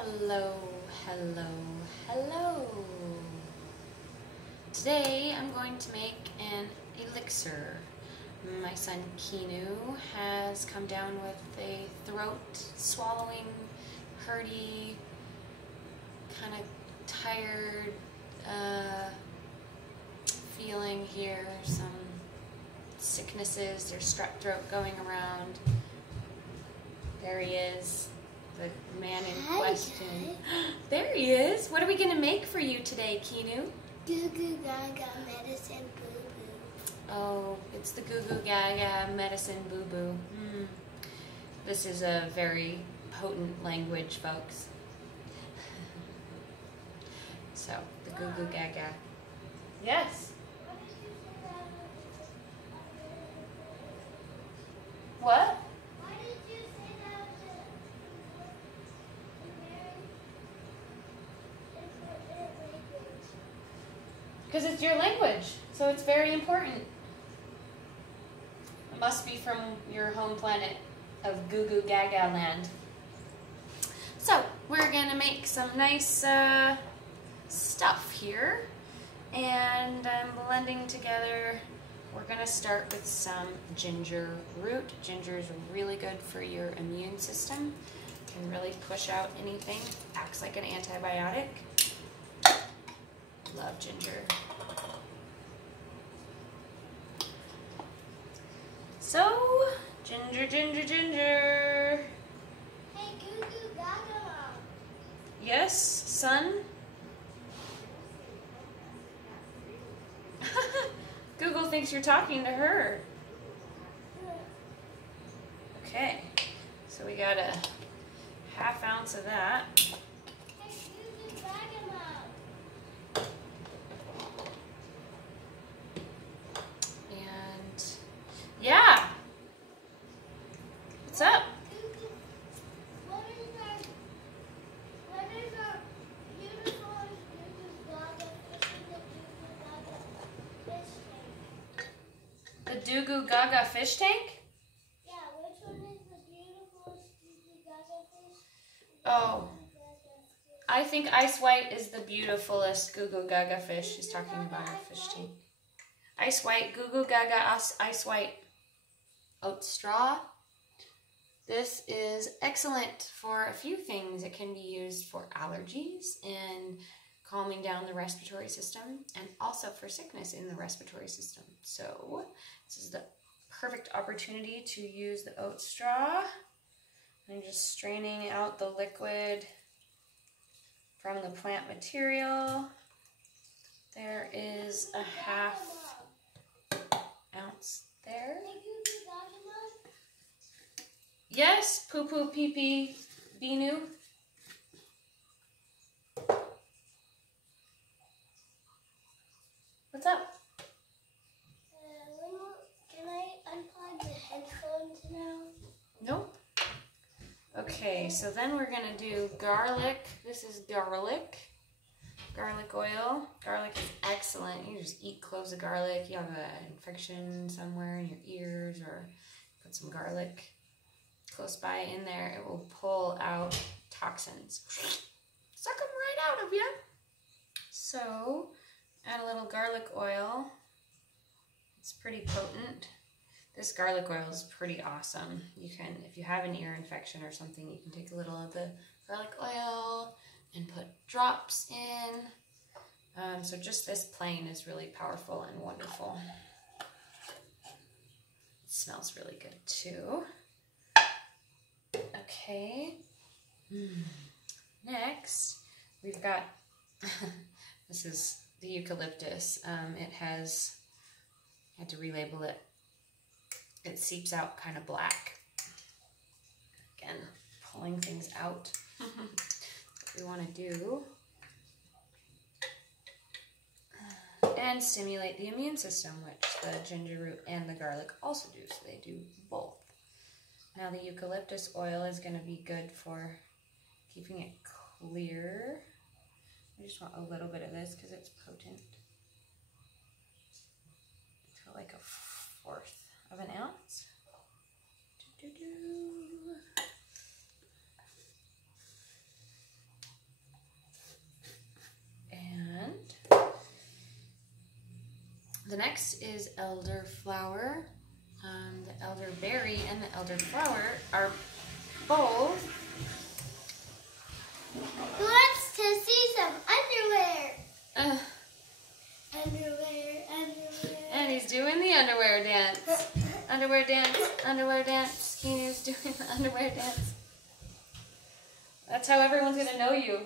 Hello, hello, hello. Today I'm going to make an elixir. My son Kinu has come down with a throat swallowing, hurty, kind of tired feeling here. Some sicknesses, there's strep throat going around. There he is. The man in question. There he is. What are we going to make for you today, Kinu? Goo Goo Gaga medicine boo boo. Oh, it's the Goo Goo Gaga medicine boo boo. This is a very potent language, folks. So, the Goo Goo Gaga. Yes. What? Because it's your language, so it's very important. It must be from your home planet of Goo Goo Gaga land. So, we're going to make some nice stuff here. And I'm blending together. We're going to start with some ginger root. Ginger is really good for your immune system. Can really push out anything. Acts like an antibiotic. Love ginger. So, ginger, ginger, ginger. Hey, Goo Goo Gaga. Yes, son? Google thinks you're talking to her. Okay, so we got a ½ ounce of that. Yeah. What's up? What is our beautiful Goo Goo Gaga fish tank? The Goo Goo Gaga fish tank? Yeah, which one is the beautiful Goo Goo Gaga fish? Oh, I think Ice White is the beautifulest Goo Goo Gaga fish. She's talking about our fish tank. Ice White, Goo Goo Gaga, Ice White. Oat straw. This is excellent for a few things. It can be used for allergies and calming down the respiratory system, and also for sickness in the respiratory system. So this is the perfect opportunity to use the oat straw. I'm just straining out the liquid from the plant material. There is a ½ ounce there. Yes, poo poo pee pee Binu. What's up? Can I unplug the headphones now? Nope. Okay, so then we're gonna do garlic. This is garlic. Garlic oil. Garlic is excellent. You just eat cloves of garlic. You have an infection somewhere in your ears, or put some garlic close by in there. It will pull out toxins. Suck them right out of you. So, add a little garlic oil. It's pretty potent. This garlic oil is pretty awesome. You can, if you have an ear infection or something, you can take a little of the garlic oil and put drops in. So just this plain is really powerful and wonderful. It smells really good too. Okay. Next, we've got, this is the eucalyptus. It has, I had to relabel it. It seeps out kind of black. Again, pulling things out. What we want to do. And stimulate the immune system, which the ginger root and the garlic also do. So they do both. Now the eucalyptus oil is going to be good for keeping it clear. I just want a little bit of this because it's potent. So like a 1/4 of an ounce. The next is elderflower. The elderberry and the elderflower are both. Who wants to see some underwear? Underwear. And he's doing the underwear dance. Underwear dance, underwear dance. Kinu's doing the underwear dance. That's how everyone's going to know you.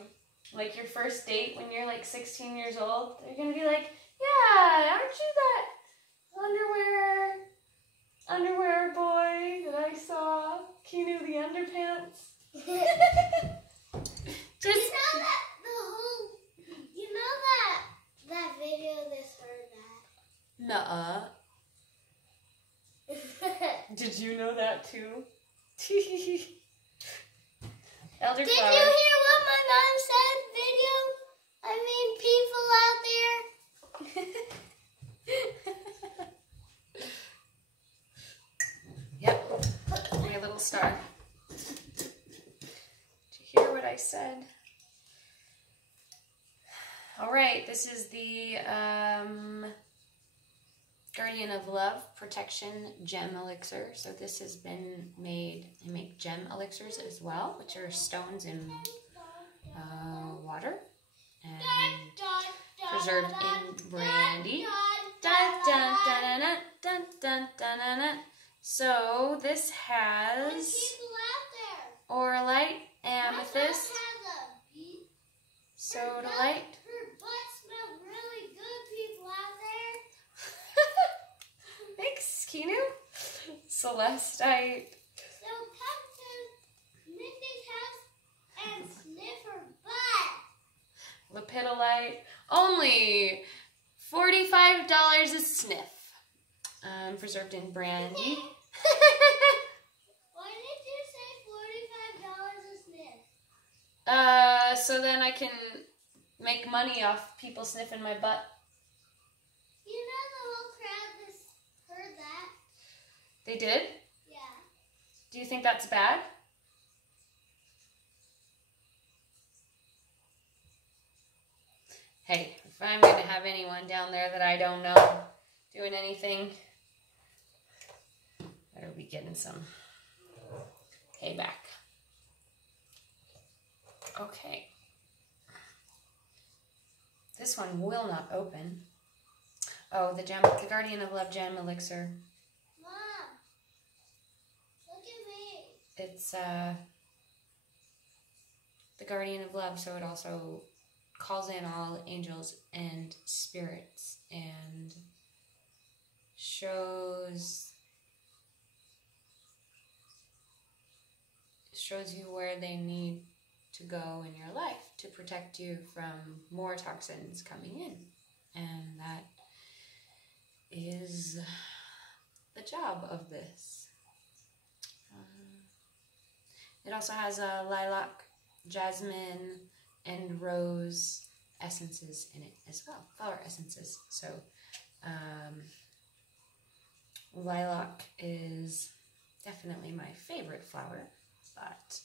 Like your first date when you're like 16 years old. They're going to be like, yeah, aren't you that underwear boy that I saw? Kinu the underpants. Just You know that video this or that? Nuh-uh. Did you know that too? Elderflower. Did you hear what my mom said? Video? I mean, people out there. Yep. My little star. Did you hear what I said? All right. This is the Guardian of Love Protection Gem Elixir. So this has been made, I make gem elixirs as well, which are stones in water and preserved in brandy. Dun, dun, dun, dun, dun, dun, dun, dun, dun. So this has orlite, amethyst, sodalite. Thanks, Kinu. Celestite. So come to Myndy's house and sniff her butt. Lepidolite. Only $45 a sniff. Preserved in brandy. Why did you say $45 a sniff? So then I can make money off people sniffing my butt. You know the whole crowd has heard that. They did? Yeah. Do you think that's bad? Hey, if I'm going to have anyone down there that I don't know doing anything, better be getting some payback. Okay. This one will not open. Oh, the Guardian of Love Gem Elixir. Mom, look at me. It's the Guardian of Love, so it also calls in all angels and spirits and shows you where they need to go in your life to protect you from more toxins coming in. And that is the job of this. It also has a lilac, jasmine, and rose essences in it as well, flower essences. So lilac is definitely my favorite flower, but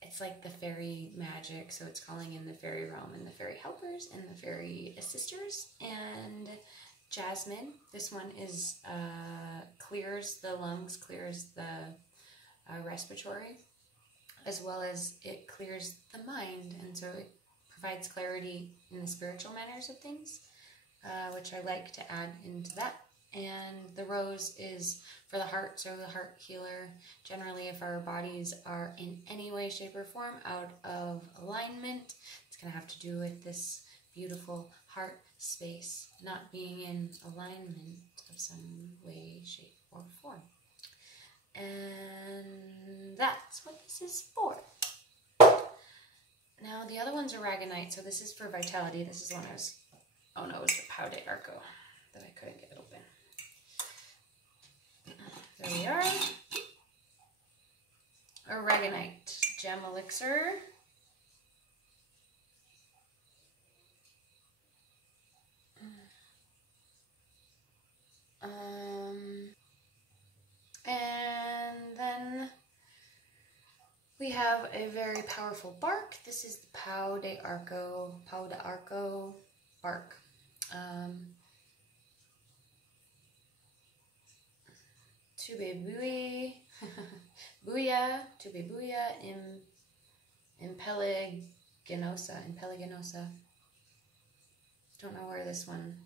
it's like the fairy magic, so it's calling in the fairy realm and the fairy helpers and the fairy assisters. And jasmine, this one is clears the lungs, clears the respiratory, as well as it clears the mind, and so it provides clarity in the spiritual manners of things, which I like to add into that. And the rose is for the heart, so the heart healer. Generally, if our bodies are in any way, shape, or form out of alignment, it's going to have to do with this beautiful heart space not being in alignment of some way, shape, or form. And that's what this is for. Now, the other one's aragonite, so this is for vitality. This is one I was, oh no, it was the Pau de Arco that I couldn't get open. There we are. Aragonite gem elixir. And then we have a very powerful bark. This is the Pau de Arco bark. Tube Bui, Buia, Tube Buia, Impelliginosa. Don't know where this one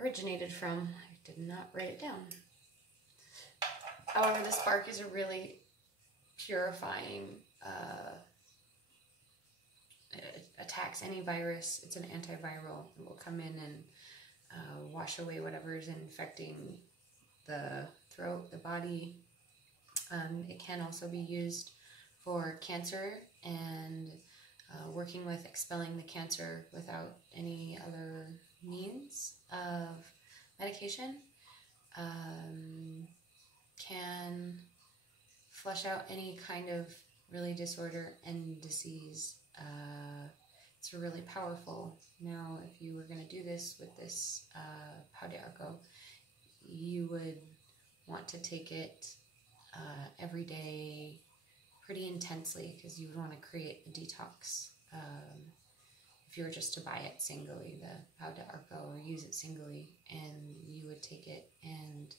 originated from. I did not write it down. However, this bark is a really purifying, it attacks any virus. It's an antiviral. It will come in and wash away whatever is infecting the throat, the body. It can also be used for cancer and working with expelling the cancer without any other means of medication. Can flush out any kind of really disorder and disease. It's really powerful. Now, if you were going to do this with this pau de arco, you would want to take it every day pretty intensely, because you would want to create a detox. If you were just to buy it singly, the pau de arco, or use it singly, and you would take it and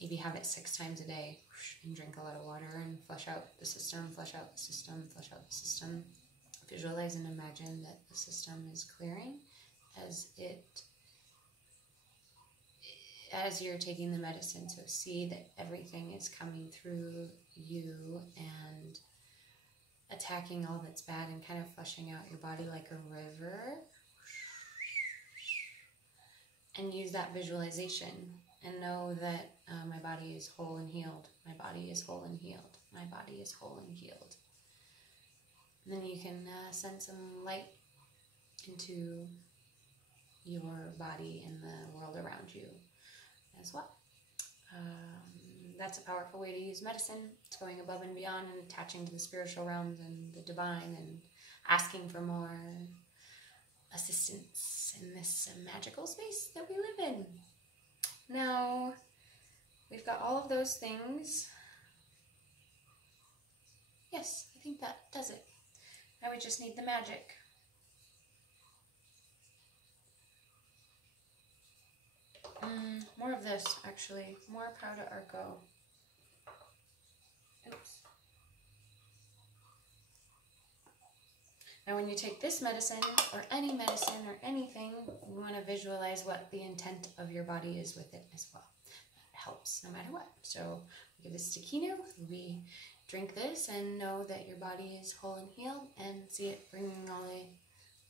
maybe have it 6 times a day and drink a lot of water and flush out the system, flush out the system, flush out the system. Visualize and imagine that the system is clearing as you're taking the medicine. So see that everything is coming through you and attacking all that's bad and kind of flushing out your body like a river. And use that visualization and know that my body is whole and healed. My body is whole and healed. My body is whole and healed. And then you can send some light into your body and the world around you as well. That's a powerful way to use medicine. It's going above and beyond and attaching to the spiritual realms and the divine and asking for more assistance in this magical space that we live in. Now, we've got all of those things. Yes, I think that does it. Now we just need the magic. More of this, actually. More pau de arco. Oops. Now when you take this medicine, or any medicine, or anything, you want to visualize what the intent of your body is with it as well. That helps no matter what. So we give this to Kinu. We drink this and know that your body is whole and healed, and see it bringing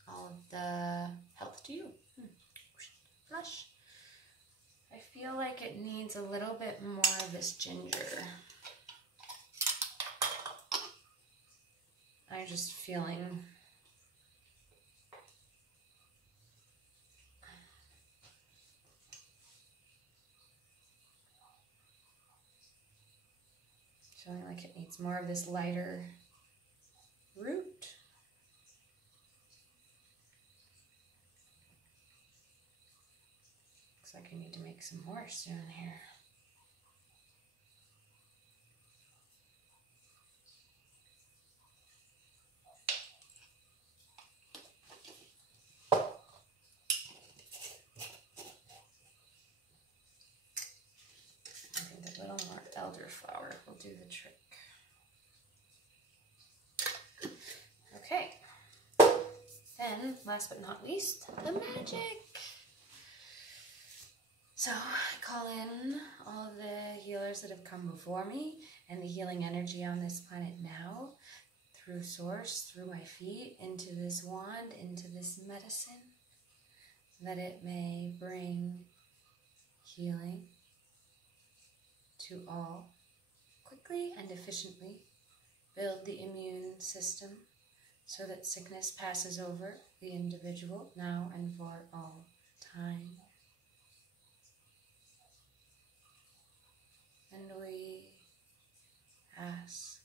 all of the health to you. Flush. I feel like it needs a little bit more of this ginger. I'm just feeling like it needs more of this lighter root. Looks like I need to make some more soon here. I think a little more elderflower will do the trick. Okay. Then, last but not least, the magic. So I call in all of the healers that have come before me and the healing energy on this planet now, through source, through my feet, into this wand, into this medicine, that it may bring healing to all quickly and efficiently, build the immune system so that sickness passes over the individual now and for all time. And we ask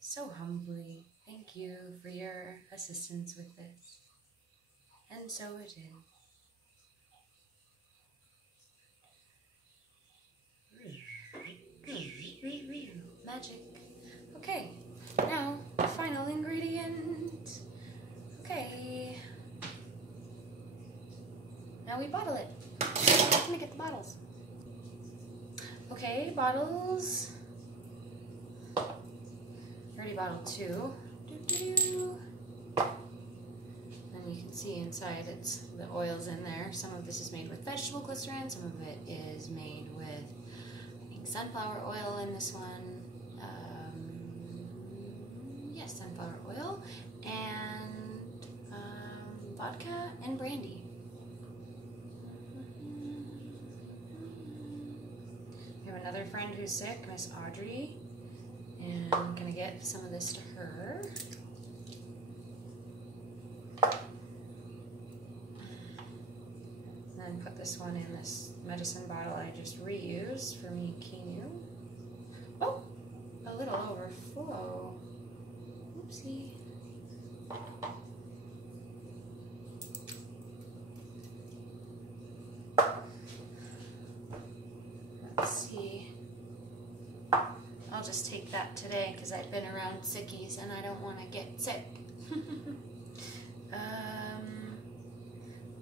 so humbly, thank you for your assistance with this. And so it is. Magic. Okay, now the final ingredient. Okay. Now we bottle it. I'm gonna get the bottles. Okay, bottles. Already bottled 2. And you can see inside it's the oils in there. Some of this is made with vegetable glycerin, some of it is made with, I think, sunflower oil in this one. Yes, sunflower oil, and vodka and brandy. We have another friend who's sick, Miss Audrey, and I'm gonna get some of this to her. And then put this one in this medicine bottle I just reused for me, Kinu. Oh, a little overflow. Oopsie. Let's see. I'll just take that today because I've been around sickies and I don't want to get sick.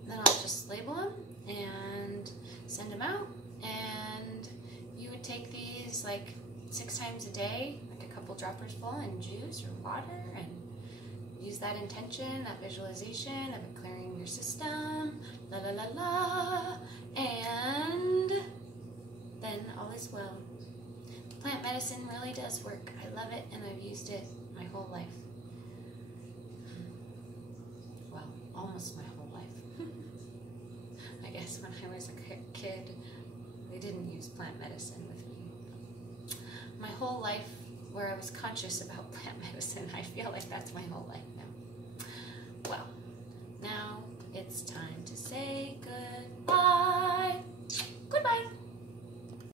Then I'll just label them and send them out. And you would take these like 6 times a day, like a couple droppers full in juice or water, and use that intention, that visualization of it clearing your system, la la la la, and then all is well. Plant medicine really does work. I love it, and I've used it my whole life. Well, almost my whole life. I guess when I was a kid, they didn't use plant medicine with me. My whole life where I was conscious about plant medicine, I feel like that's my whole life now. Well, now it's time to say goodbye.